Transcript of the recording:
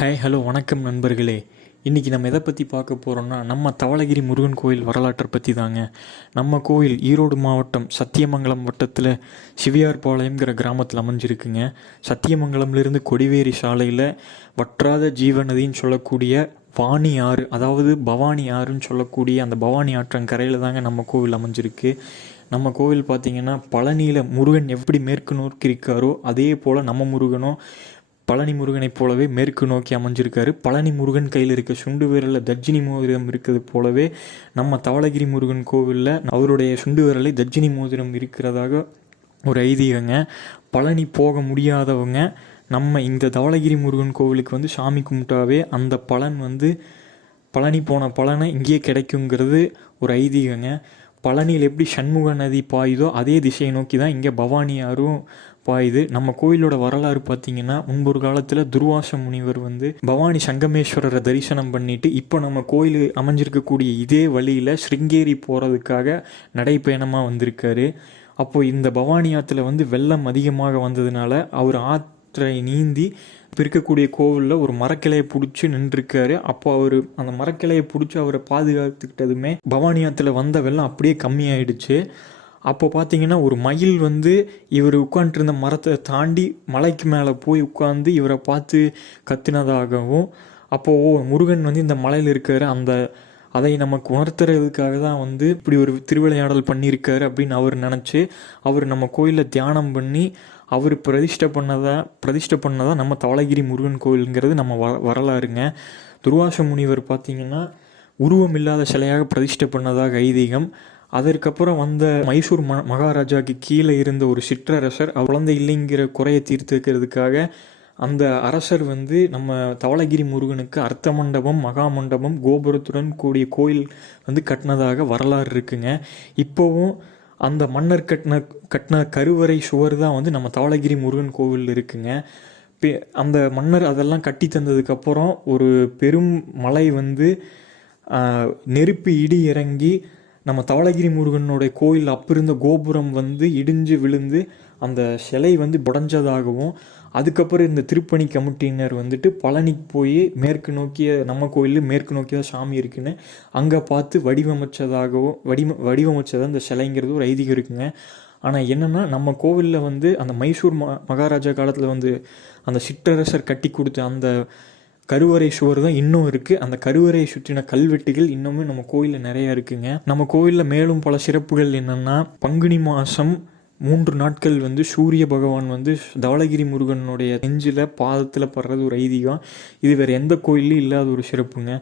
Hi hello வணக்கம் நண்பர்களே. இன்றைக்கி நம்ம எதை பற்றி பார்க்க போகிறோம்னா, நம்ம தவளகிரி முருகன் கோயில் வரலாற்றை பற்றி தாங்க. நம்ம கோயில் ஈரோடு மாவட்டம் சத்தியமங்கலம் வட்டத்தில் சிவியார்பாளையம்ங்கிற கிராமத்தில் அமைஞ்சிருக்குங்க. சத்தியமங்கலம்லேருந்து கொடிவேரி சாலையில் வற்றாத ஜீவநதின்னு சொல்லக்கூடிய வாணி ஆறு, அதாவது பவானி ஆறுன்னு சொல்லக்கூடிய அந்த பவானி ஆற்றங்கரையில் தாங்க நம்ம கோவில் அமைஞ்சிருக்கு. நம்ம கோவில் பார்த்திங்கன்னா, பழனியில் முருகன் எப்படி மேற்கு நோக்கி இருக்காரோ அதே போல் நம்ம முருகனும் பழனி முருகனைப் போலவே மேற்கு நோக்கி அமைஞ்சிருக்காரு. பழனி முருகன் கையில் இருக்க சுண்டு விரலில் தர்ஜினி மோதிரம் இருக்கிறது போலவே நம்ம தவளகிரி முருகன் கோவிலில் அவருடைய சுண்டு விரலை தர்ஜினி மோதிரம் இருக்கிறதாக ஒரு ஐதீகங்க. பழனி போக முடியாதவங்க நம்ம இந்த தவளகிரி முருகன் கோவிலுக்கு வந்து சாமி கும்பிட்டாவே அந்த பலன் வந்து பழனி போன பலனை இங்கேயே கிடைக்குங்கிறது ஒரு ஐதீகங்க. பழனியில் எப்படி சண்முக நதி பாயுதோ அதே திசையை நோக்கி தான் இங்கே பவானி ஆறும் பாயுது. நம்ம கோயிலோட வரலாறு பார்த்திங்கன்னா, முன்பொரு காலத்தில் துர்வாச முனிவர் வந்து பவானி சங்கமேஸ்வரரை தரிசனம் பண்ணிட்டு இப்போ நம்ம கோயில் அமைஞ்சிருக்கக்கூடிய இதே வழியில் ஸ்ருங்கேரி போகிறதுக்காக நடைப்பயணமாக வந்திருக்காரு. அப்போது இந்த பவானி ஆற்றுல வந்து வெள்ளம் அதிகமாக வந்ததுனால அவர் ஆற்றை நீந்தி இப்போ இருக்கக்கூடிய கோவிலில் ஒரு மரக்கிளையை பிடிச்சி நின்றுருக்காரு. அப்போ அவர் அந்த மரக்கிளையை பிடிச்சி அவரை பாதுகாத்துக்கிட்டதுமே பவானி ஆற்றுல வந்த வெள்ளம் அப்படியே கம்மியாயிடுச்சு. அப்போ பார்த்தீங்கன்னா, ஒரு மயில் வந்து இவர் உட்காந்துருந்த மரத்தை தாண்டி மலைக்கு மேலே போய் உட்காந்து இவரை பார்த்து கத்தினதாகவும், அப்போது முருகன் வந்து இந்த மலையில் இருக்கார், அதை நமக்கு உணர்த்துறதுக்காக தான் வந்து இப்படி ஒரு திருவிளையாடல் பண்ணியிருக்காரு அப்படின்னு அவர் நினச்சி அவர் நம்ம கோயிலில் தியானம் பண்ணி அவர் பிரதிஷ்டை பண்ணதா நம்ம தவளகிரி முருகன் கோயிலுங்கிறது நம்ம வரலாறுங்க. துர்வாச முனிவர் பார்த்திங்கன்னா, உருவம் இல்லாத சிலையாக பிரதிஷ்டை பண்ணதாக ஐதீகம். அதற்கப்புறம் வந்த மைசூர் மகாராஜாவுக்கு கீழே இருந்த ஒரு சிற்றரசர் குழந்தை இல்லைங்கிற குறையை தீர்த்துக்கிறதுக்காக அந்த அரசர் வந்து நம்ம தவளகிரி முருகனுக்கு அர்த்த மண்டபம், மகா மண்டபம், கோபுரத்துடன் கூடிய கோயில் வந்து கட்டினதாக வரலாறு இருக்குங்க. இப்போவும் அந்த மன்னர் கட்டின கருவறை சுவர் தான் வந்து நம்ம தவளகிரி முருகன் கோவில் இருக்குங்க. அந்த மன்னர் அதெல்லாம் கட்டி தந்ததுக்கப்புறம் ஒரு பெரும் மலை வந்து நெருப்பு இடி இறங்கி நம்ம தவளகிரி முருகனுடைய கோயில் அப்போ இருந்த கோபுரம் வந்து இடிஞ்சு விழுந்து அந்த சிலை வந்து உடஞ்சதாகவும், அதுக்கப்புறம் இந்த திருப்பணி கமிட்டியினர் வந்துட்டு பழனிக்கு போய் மேற்கு நோக்கிய நம்ம கோயிலில் மேற்கு நோக்கிய சாமி இருக்குன்னு அங்கே பார்த்து வடிவமைச்சதாக அந்த சிலைங்கிறது ஒரு ஐதீகம் இருக்குங்க. ஆனால் என்னென்னா, நம்ம கோவிலில் வந்து அந்த மைசூர் மகாராஜா காலத்தில் வந்து அந்த சிற்றரசர் கட்டி கொடுத்த அந்த கருவறை சுவர் தான் இன்னும் இருக்குது. அந்த கருவறையை சுற்றின கல்வெட்டுகள் இன்னுமே நம்ம கோயிலில் நிறையா இருக்குங்க. நம்ம கோயிலில் மேலும் பல சிறப்புகள் என்னென்னா, பங்குனி மாதம் 3 நாட்கள் வந்து சூரிய பகவான் வந்து தவளகிரி முருகனுடைய நெஞ்சில் பாதத்தில் படுறது ஒரு ஐதீகம். இது வேறு எந்த கோயிலையும் இல்லாத ஒரு சிறப்புங்க.